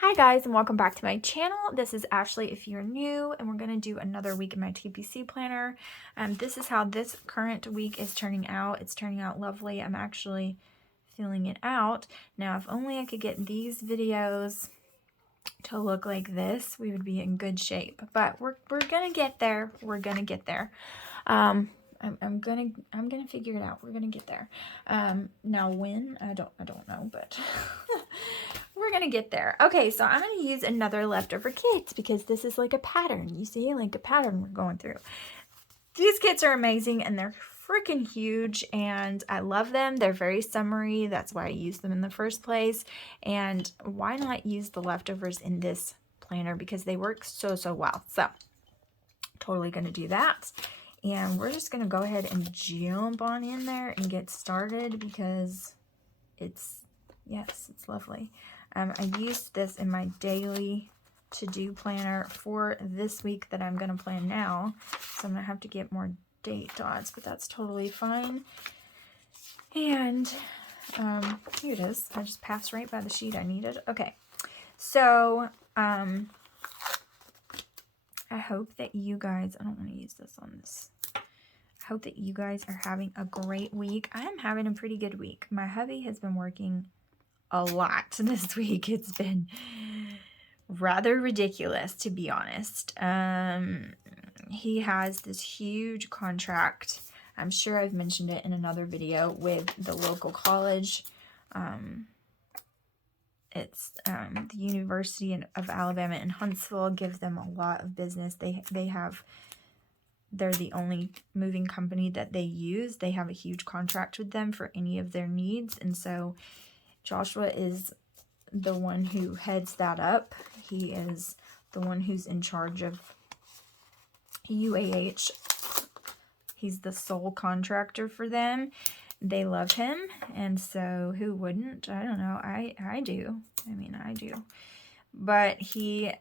Hi guys, and welcome back to my channel. This is Ashley if you're new, and we're going to do another week in my TPC planner. This is how this current week is turning out. It's turning out lovely. I'm actually filling it out. Now, if only I could get these videos to look like this, we would be in good shape. But we're gonna get there. We're gonna get there. I'm gonna figure it out. We're gonna get there. Now when I don't know, but we're gonna get there. Okay, so I'm gonna use another leftover kits because this is like a pattern. You see, like a pattern we're going through. These kits are amazing and they're freaking huge and I love them. They're very summery. That's why I use them in the first place. And why not use the leftovers in this planner because they work so well. So totally gonna do that. And we're just gonna go ahead and jump on in there and get started because it's lovely. I used this in my daily to-do planner for this week that I'm gonna plan now. So I'm gonna have to get more date dots, but that's totally fine. And here it is. I just passed right by the sheet I needed. Okay, so I hope that you guys, I don't want to use this on this. I hope that you guys are having a great week. I am having a pretty good week. My hubby has been working a lot this week. It's been rather ridiculous, to be honest. He has this huge contract. I'm sure I've mentioned it in another video with the local college. It's the University of Alabama in Huntsville gives them a lot of business. They're the only moving company that they use. They have a huge contract with them for any of their needs. And so Joshua is the one who heads that up. He is the one who's in charge of UAH. He's the sole contractor for them. They love him, and so who wouldn't? I don't know. I do. I mean, I do. But he,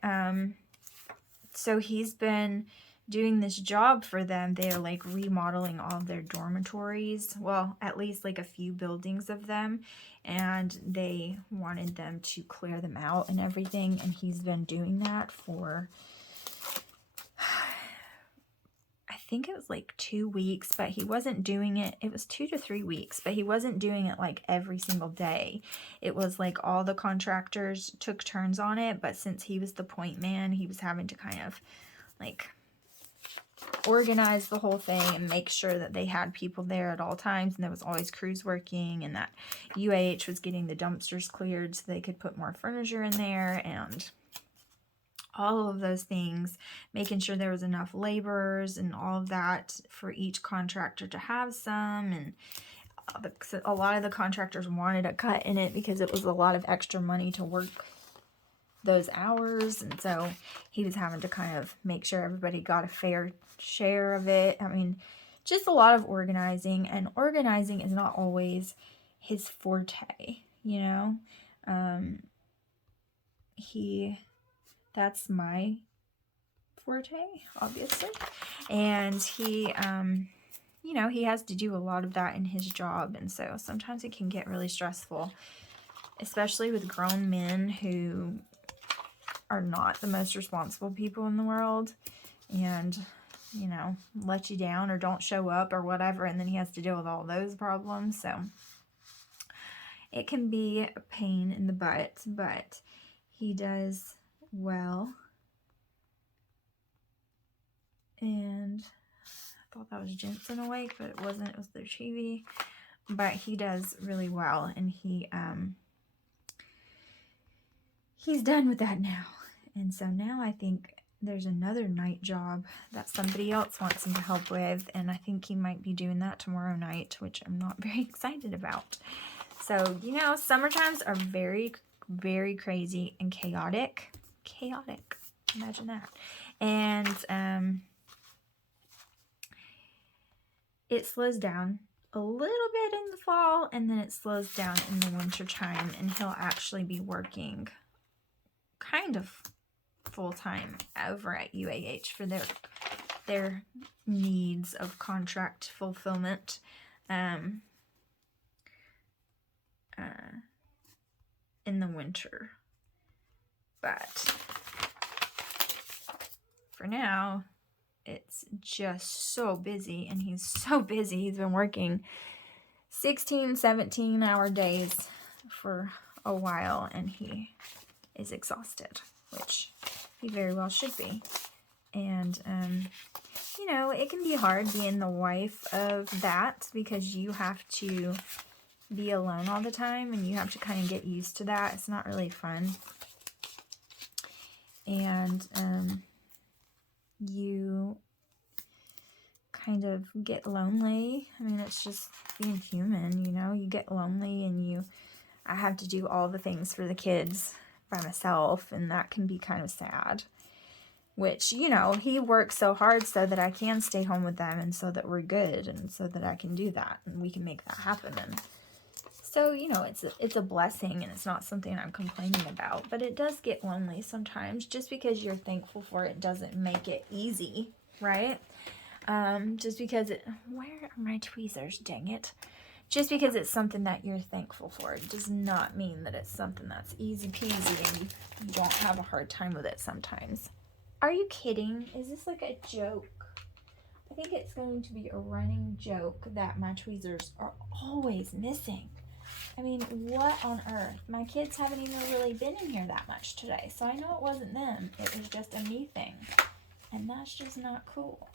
so he's been doing this job for them. They're like remodeling all of their dormitories. Well, at least like a few buildings of them. And they wanted them to clear them out and everything. And he's been doing that for, I think it was like 2 weeks, but he wasn't doing it. It was 2 to 3 weeks, but he wasn't doing it like every single day. It was like all the contractors took turns on it. But since he was the point man, he was having to kind of like organize the whole thing and make sure that they had people there at all times and there was always crews working and that UAH was getting the dumpsters cleared so they could put more furniture in there and all of those things, making sure there was enough laborers and all of that for each contractor to have some. And a lot of the contractors wanted a cut in it because it was a lot of extra money to work those hours, and so he was having to kind of make sure everybody got a fair share of it. I mean, just a lot of organizing, and organizing is not always his forte, you know. That's my forte, obviously, and he you know, he has to do a lot of that in his job, and so sometimes it can get really stressful, especially with grown men who are not the most responsible people in the world and, you know, let you down or don't show up or whatever, and then he has to deal with all those problems. So it can be a pain in the butt, but he does well. And I thought that was Jensen awake, but it wasn't. It was their TV. But he does really well, and he's done with that now. And so now I think there's another night job that somebody else wants him to help with, and I think he might be doing that tomorrow night, which I'm not very excited about. So, you know, summer times are very, very crazy and chaotic. Chaotic. Imagine that. And it slows down a little bit in the fall, and then it slows down in the winter time, and he'll actually be working kind of full-time over at UAH for their needs of contract fulfillment in the winter. But for now, it's just so busy, and he's so busy. He's been working 16, 17-hour days for a while, and he is exhausted, which he very well should be. And, you know, it can be hard being the wife of that, because you have to be alone all the time, and you have to kind of get used to that. It's not really fun. And you kind of get lonely. I mean, it's just being human, you know. You get lonely, and I have to do all the things for the kids by myself, and that can be kind of sad. Which, you know, he works so hard so that I can stay home with them, and so that we're good, and so that I can do that, and we can make that happen. And so, you know, it's a blessing, and it's not something I'm complaining about. But it does get lonely sometimes. Just because you're thankful for it doesn't make it easy, right? Just because where are my tweezers? Dang it. Just because it's something that you're thankful for, it does not mean that it's something that's easy peasy and you don't have a hard time with it sometimes. Are you kidding? Is this like a joke? I think it's going to be a running joke that my tweezers are always missing. I mean, what on earth? My kids haven't even really been in here that much today, so I know it wasn't them. It was just a me thing. And that's just not cool.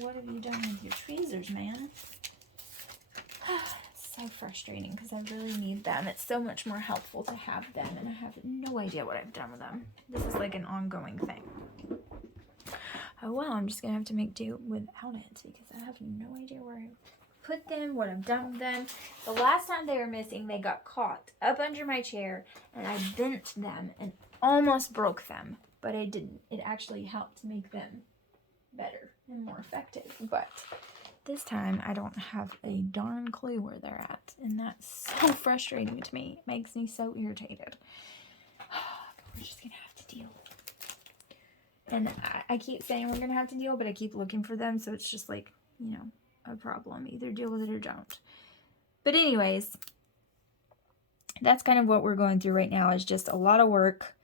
What have you done with your tweezers, man? It's so frustrating because I really need them. It's so much more helpful to have them, and I have no idea what I've done with them. This is like an ongoing thing. Oh well, I'm just going to have to make do without it because I have no idea where I put them, what I've done with them. The last time they were missing, they got caught up under my chair, and I bent them and almost broke them, but I didn't. It actually helped make them better and more effective, but this time I don't have a darn clue where they're at, and that's so frustrating to me. It makes me so irritated. We're just gonna have to deal. And I keep saying we're gonna have to deal, but I keep looking for them, so it's just like, you know, a problem. Either deal with it or don't. But anyways, that's kind of what we're going through right now, is just a lot of work,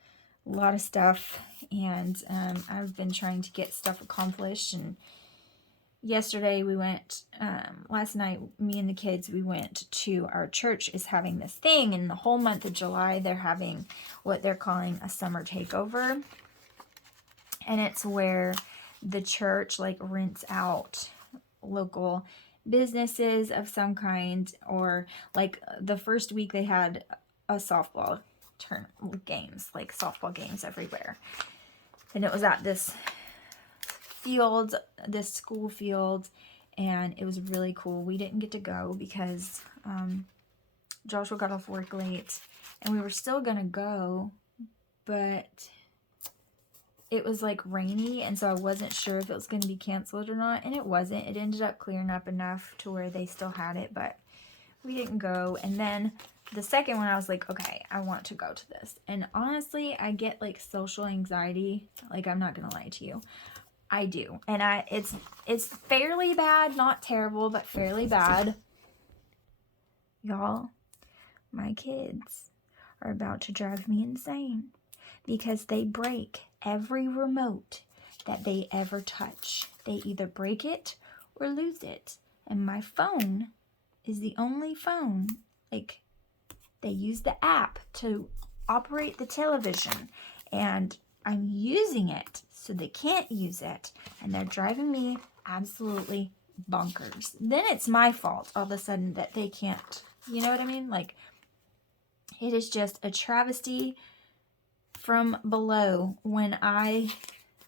a lot of stuff, and I've been trying to get stuff accomplished. And yesterday we went, last night, me and the kids, we went to our church is having this thing, and the whole month of July they're having what they're calling a summer takeover. And it's where the church like rents out local businesses of some kind, or like the first week they had a softball games, like softball games everywhere. And it was at this field, this school field, and it was really cool. We didn't get to go because Joshua got off work late, and we were still gonna go, but it was like rainy, and so I wasn't sure if it was going to be canceled or not, and it wasn't. It ended up clearing up enough to where they still had it, but we didn't go. And then the second one, I was like, okay, I want to go to this. And honestly, I get like social anxiety. Like, I'm not going to lie to you. I do. And it's fairly bad, not terrible, but fairly bad. Y'all, my kids are about to drive me insane because they break every remote that they ever touch. They either break it or lose it. And my phone is the only phone, like, they use the app to operate the television, and I'm using it so they can't use it, and they're driving me absolutely bonkers. Then it's my fault all of a sudden that they can't, you know what I mean? Like, it is just a travesty from below when I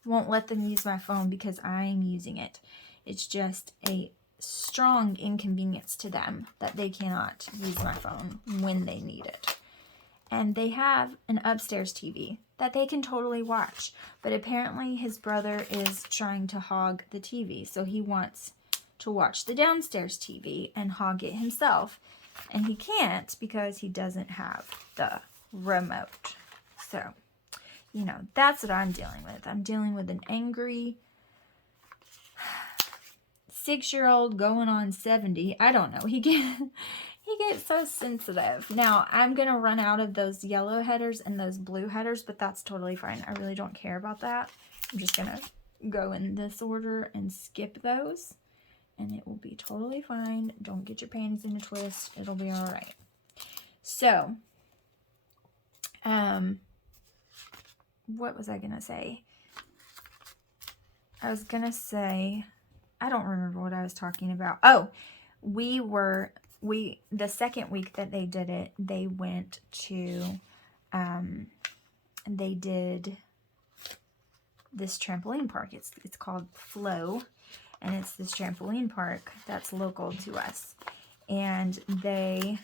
won't let them use my phone because I'm using it. It's just a strong inconvenience to them that they cannot use my phone when they need it. And they have an upstairs TV that they can totally watch, but apparently his brother is trying to hog the TV, so he wants to watch the downstairs TV and hog it himself, and he can't because he doesn't have the remote. So, you know, that's what I'm dealing with. I'm dealing with an angry 6-year-old going on 70. I don't know. He gets so sensitive. Now, I'm going to run out of those yellow headers and those blue headers, but that's totally fine. I really don't care about that. I'm just going to go in this order and skip those, and it will be totally fine. Don't get your panties in a twist. It'll be all right. So, what was I going to say? I was going to say, I don't remember what I was talking about. Oh, the second week that they did it, they went to, they did this trampoline park. It's called Flow, and it's this trampoline park that's local to us. And they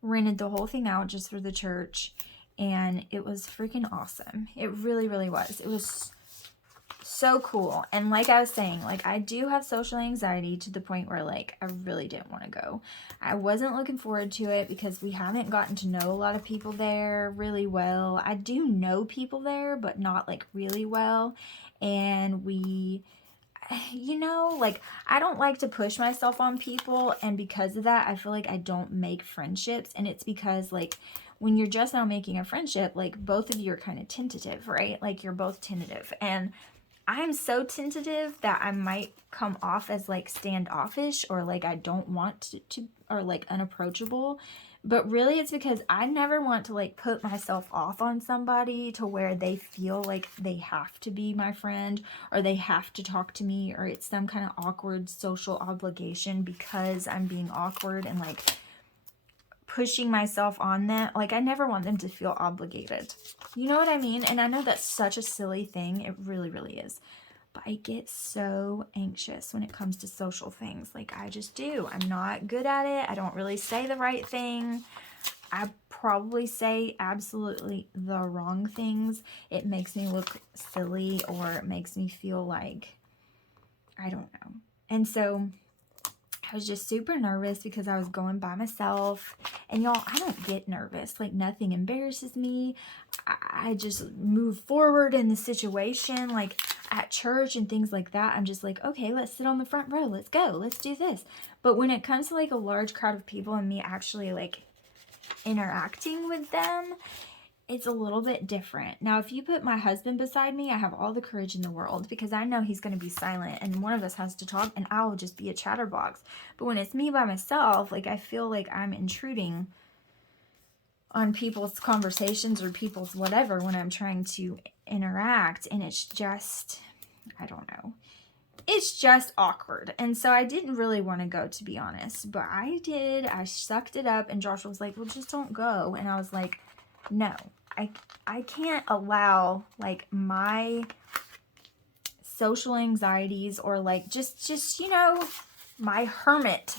rented the whole thing out just for the church, and it was freaking awesome. It really, really was. It was so cool. And like I was saying, like, I do have social anxiety to the point where, like, I really didn't want to go. I wasn't looking forward to it because we haven't gotten to know a lot of people there really well. I do know people there, but not, like, really well. And we, you know, like, I don't like to push myself on people, and because of that, I feel like I don't make friendships. And it's because, like, when you're just now making a friendship, like, both of you are kind of tentative, right? Like, you're both tentative, and I'm so tentative that I might come off as, like, standoffish, or, like, I don't want to or, like, unapproachable. But really, it's because I never want to, like, put myself off on somebody to where they feel like they have to be my friend, or they have to talk to me, or it's some kind of awkward social obligation because I'm being awkward and, like, pushing myself on them. Like, I never want them to feel obligated. You know what I mean? And I know that's such a silly thing. It really, really is. But I get so anxious when it comes to social things. Like, I just do. I'm not good at it. I don't really say the right thing. I probably say absolutely the wrong things. It makes me look silly, or it makes me feel like, I don't know. And so I was just super nervous because I was going by myself. And y'all, I don't get nervous. Like, nothing embarrasses me. I just move forward in the situation. Like, at church and things like that, I'm just like, okay, let's sit on the front row. Let's go. Let's do this. But when it comes to, like, a large crowd of people and me actually, like, interacting with them, it's a little bit different. Now, if you put my husband beside me, I have all the courage in the world because I know he's going to be silent and one of us has to talk and I will just be a chatterbox. But when it's me by myself, like, I feel like I'm intruding on people's conversations or people's whatever when I'm trying to interact, and it's just, I don't know. It's just awkward. And so I didn't really want to go, to be honest, but I did. I sucked it up, and Joshua was like, well, just don't go. And I was like, no, I can't allow, like, my social anxieties, or, like, just, you know, my hermit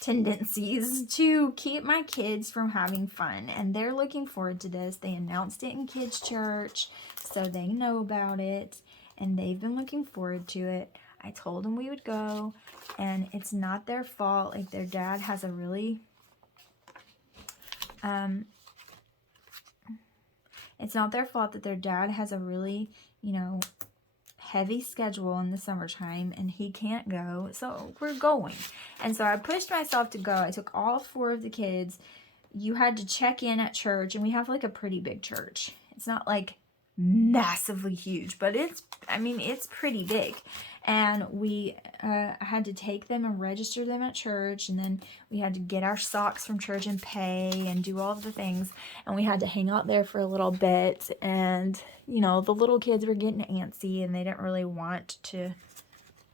tendencies to keep my kids from having fun. And they're looking forward to this. They announced it in kids' church, so they know about it, and they've been looking forward to it. I told them we would go, and it's not their fault. Like, their dad has a really, it's not their fault that their dad has a really, you know, heavy schedule in the summertime, and he can't go, so we're going. And so I pushed myself to go. I took all 4 of the kids. You had to check in at church, and we have, like, a pretty big church. It's not, like, massively huge, but it's pretty big. And we had to take them and register them at church, and then we had to get our socks from church and pay and do all of the things, and we had to hang out there for a little bit. And, you know, the little kids were getting antsy and they didn't really want to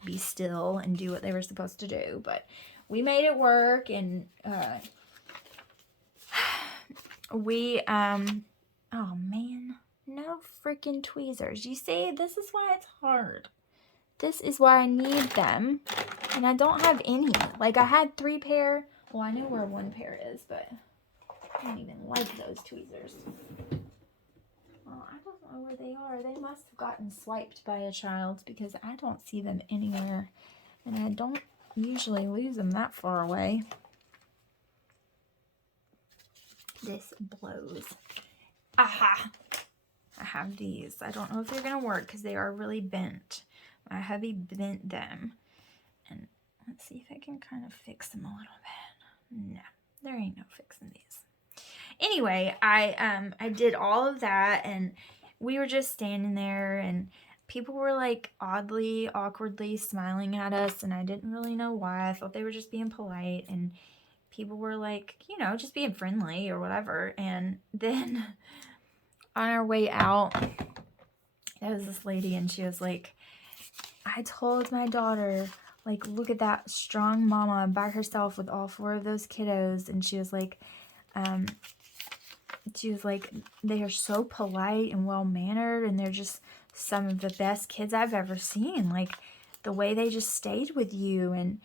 be still and do what they were supposed to do, but we made it work. And we oh man, no freaking tweezers. You see, this is why it's hard. This is why I need them, and I don't have any. Like, I had 3 pair. Well, I know where 1 pair is, but I don't even like those tweezers. Well, I don't know where they are. They must have gotten swiped by a child because I don't see them anywhere, and I don't usually lose them that far away. This blows. Aha! I have these. I don't know if they're going to work because they are really bent. My hubby bent them, and Let's see if I can kind of fix them a little bit. No, there ain't no fixing these. Anyway, I did all of that, and we were just standing there, and people were like oddly, awkwardly smiling at us, and I didn't really know why. I thought they were just being polite, and people were like, you know, just being friendly or whatever. And then on our way out, there was this lady, and she was like, I told my daughter, like, look at that strong mama by herself with all 4 of those kiddos. And she was like, they are so polite and well-mannered, and they're just some of the best kids I've ever seen. Like, the way they just stayed with you, and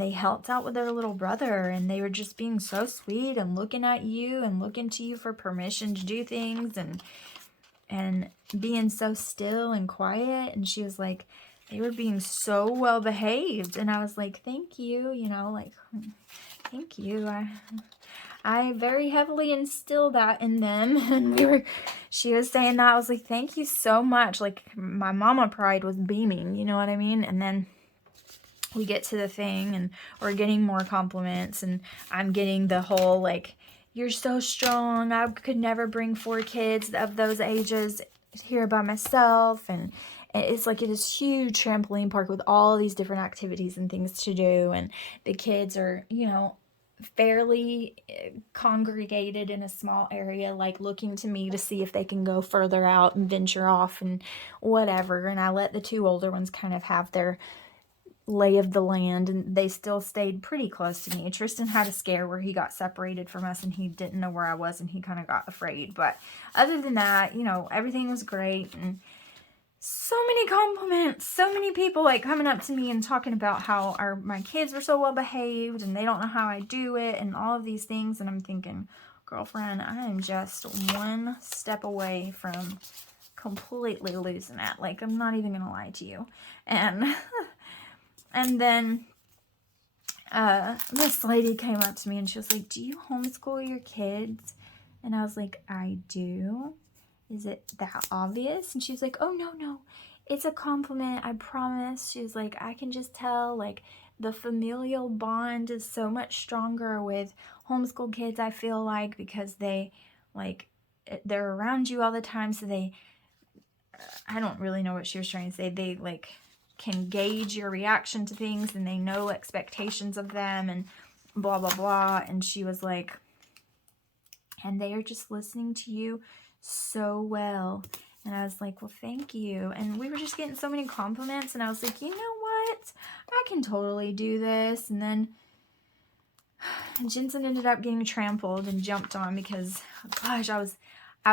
they helped out with their little brother, and they were just being so sweet and looking at you and looking to you for permission to do things, and being so still and quiet. And she was like, they were being so well behaved. And I was like, thank you, you know, like, thank you. I very heavily instilled that in them. And she was saying that. I was like, thank you so much. Like, my mama pride was beaming, you know what I mean? And then we get to the thing, and we're getting more compliments, and I'm getting the whole, like, you're so strong. I could never bring 4 kids of those ages here by myself. And it's like this huge trampoline park with all these different activities and things to do. And the kids are, you know, fairly congregated in a small area, like looking to me to see if they can go further out and venture off and whatever. And I let the 2 older ones kind of have their lay of the land, and they still stayed pretty close to me. Tristan had a scare where he got separated from us, and he didn't know where I was, and he kind of got afraid. But other than that, you know, everything was great. And so many compliments, so many people like coming up to me and talking about how my kids were so well behaved, and they don't know how I do it, and all of these things. And I'm thinking, girlfriend, I am just one step away from completely losing it. Like, I'm not even gonna lie to you. And then this lady came up to me, and she was like, do you homeschool your kids? And I was like, I do. Is it that obvious? And she's like, oh, no, it's a compliment, I promise. She's like, I can just tell, like, the familial bond is so much stronger with homeschool kids, I feel like, because they, like, they're around you all the time. So they, I don't really know what she was trying to say. They, like, can gauge your reaction to things, and they know expectations of them, and blah, blah, blah. And she was like, and they are just listening to you so well. And I was like, well, thank you. And we were just getting so many compliments, and I was like, you know what? I can totally do this. And then Jensen ended up getting trampled and jumped on because, gosh, I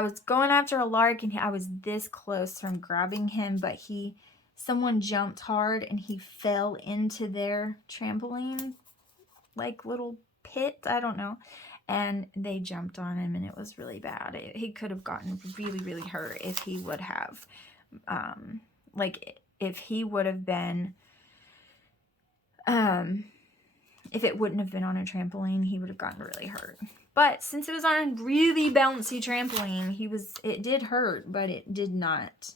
was going after a lark, and I was this close from grabbing him, but someone jumped hard, and he fell into their trampoline, like, little pit, I don't know, and they jumped on him, and it was really bad. He could have gotten really, really hurt if he would have, like, if he would have been, if it wouldn't have been on a trampoline, he would have gotten really hurt. But since it was on a really bouncy trampoline, it did hurt, but it did not.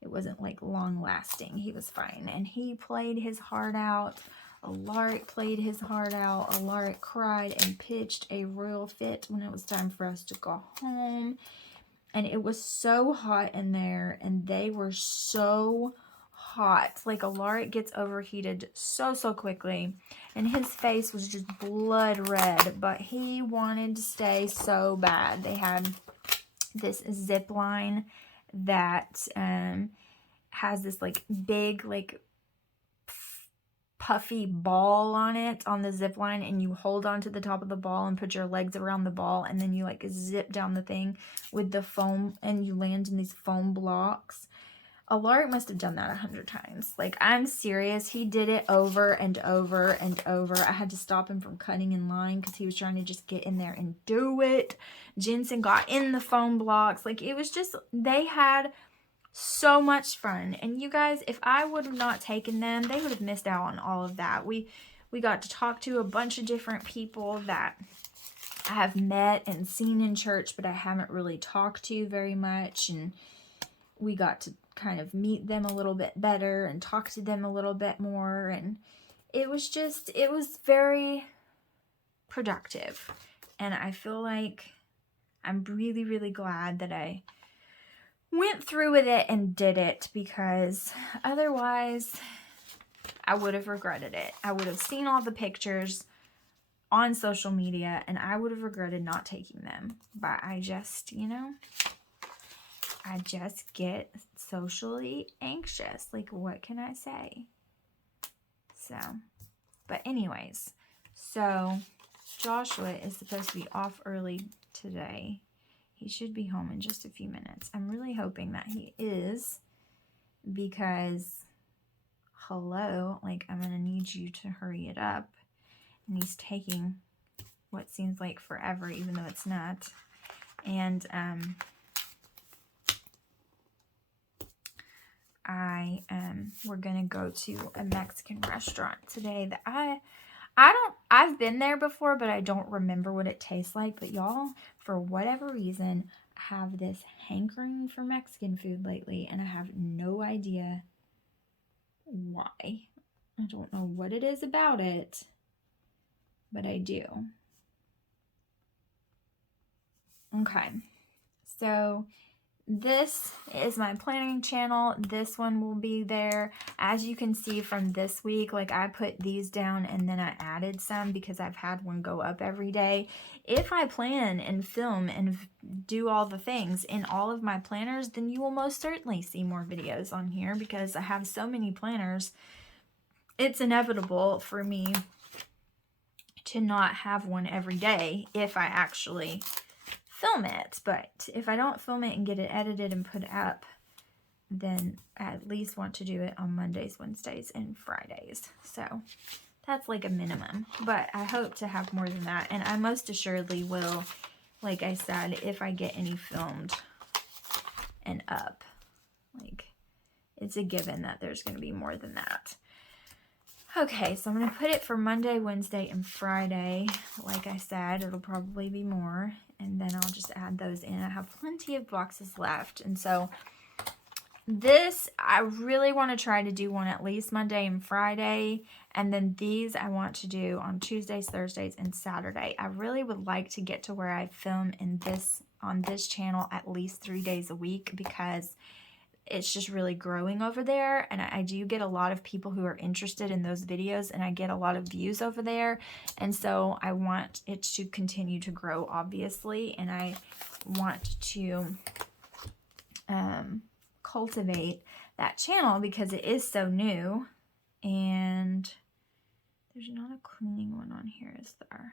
It wasn't, like, long lasting. He was fine. And he played his heart out. Alaric played his heart out. Alaric cried and pitched a royal fit when it was time for us to go home. And it was so hot in there, and they were so hot. Like, Alaric gets overheated so quickly, and his face was just blood red, but he wanted to stay so bad. They had this zip line that has this, like, big, like, puffy ball on it on the zip line, and you hold on to the top of the ball and put your legs around the ball, and then you, like, zip down the thing with the foam, and you land in these foam blocks. Alaric must have done that 100 times. Like, I'm serious. He did it over and over and over. I had to stop him from cutting in line because he was trying to just get in there and do it. Jensen got in the foam blocks. Like, it was just, they had so much fun. And you guys, if I would have not taken them, they would have missed out on all of that. We got to talk to a bunch of different people that I have met and seen in church, but I haven't really talked to very much. And we got to kind of meet them a little bit better and talk to them a little bit more. And it was very productive. And I feel like I'm really, really glad that I went through with it and did it, because otherwise I would have regretted it. I would have seen all the pictures on social media and I would have regretted not taking them. But I just, I just get socially anxious. Like, what can I say? So, but anyways, so Joshua is supposed to be off early today. He should be home in just a few minutes. I'm really hoping that he is, because, hello, like, I'm going to need you to hurry it up. And he's taking what seems like forever, even though it's not. And we're going to go to a Mexican restaurant today that I've been there before, but I don't remember what it tastes like. But y'all, for whatever reason, I have this hankering for Mexican food lately, and I have no idea why. I don't know what it is about it, but I do. Okay, so this is my planning channel. This one will be there. As you can see from this week, like, I put these down and then I added some because I've had one go up every day. If I plan and film and do all the things in all of my planners, then you will most certainly see more videos on here, because I have so many planners. It's inevitable for me to not have one every day if I actually film it. But if I don't film it and get it edited and put up, then I at least want to do it on Mondays, Wednesdays, and Fridays. So that's like a minimum, but I hope to have more than that. And I most assuredly will, like I said, if I get any filmed and up. Like, it's a given that there's going to be more than that. Okay, so I'm going to put it for Monday, Wednesday, and Friday. Like I said, it'll probably be more. And then I'll just add those in. I have plenty of boxes left. And so this, I really want to try to do one at least Monday and Friday. And then these I want to do on Tuesdays, Thursdays, and Saturday. I really would like to get to where I film on this channel at least 3 days a week, because it's just really growing over there, and I do get a lot of people who are interested in those videos, and I get a lot of views over there, and so I want it to continue to grow, obviously, and I want to cultivate that channel because it is so new. And there's not a cleaning one on here, is there?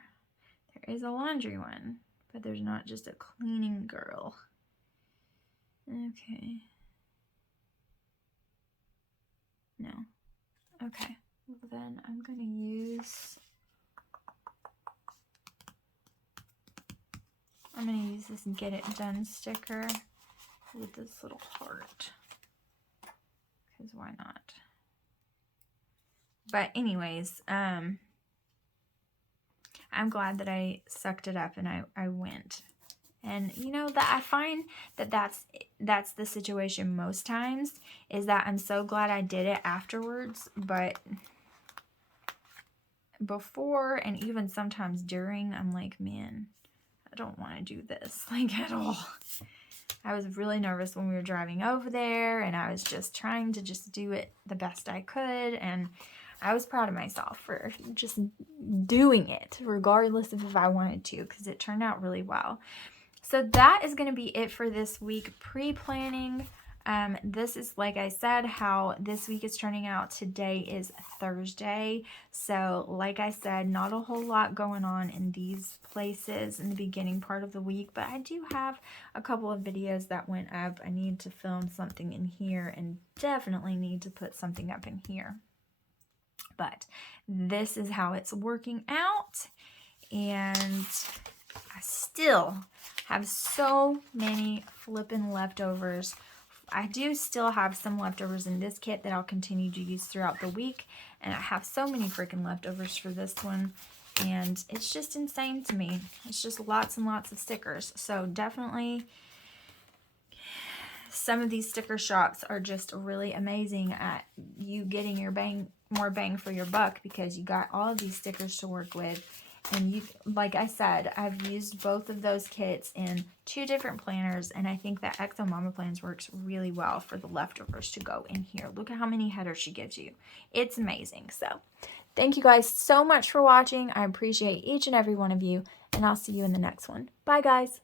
There is a laundry one, but there's not just a cleaning girl. Okay. No. Okay. Well, then I'm going to use this Get It Done sticker with this little heart. Because why not? But anyways, I'm glad that I sucked it up and I went. And that I find that that's the situation most times, is that I'm so glad I did it afterwards, but before and even sometimes during, I'm like, man, I don't want to do this, like, at all. I was really nervous when we were driving over there, and I was just trying to just do it the best I could, and I was proud of myself for just doing it, regardless of if I wanted to, because it turned out really well. So that is going to be it for this week pre-planning. This is, like I said, how this week is turning out. Today is Thursday. So like I said, not a whole lot going on in these places in the beginning part of the week, but I do have a couple of videos that went up. I need to film something in here and definitely need to put something up in here. But this is how it's working out. And I still have so many flippin' leftovers. I do still have some leftovers in this kit that I'll continue to use throughout the week. And I have so many freaking leftovers for this one. And it's just insane to me. It's just lots and lots of stickers. So definitely some of these sticker shops are just really amazing at you getting your more bang for your buck, because you got all of these stickers to work with. And you, like I said, I've used both of those kits in 2 different planners, and I think that Exo Mama Plans works really well for the leftovers to go in here. Look at how many headers she gives you. It's amazing. So thank you guys so much for watching. I appreciate each and every one of you, and I'll see you in the next one. Bye, guys.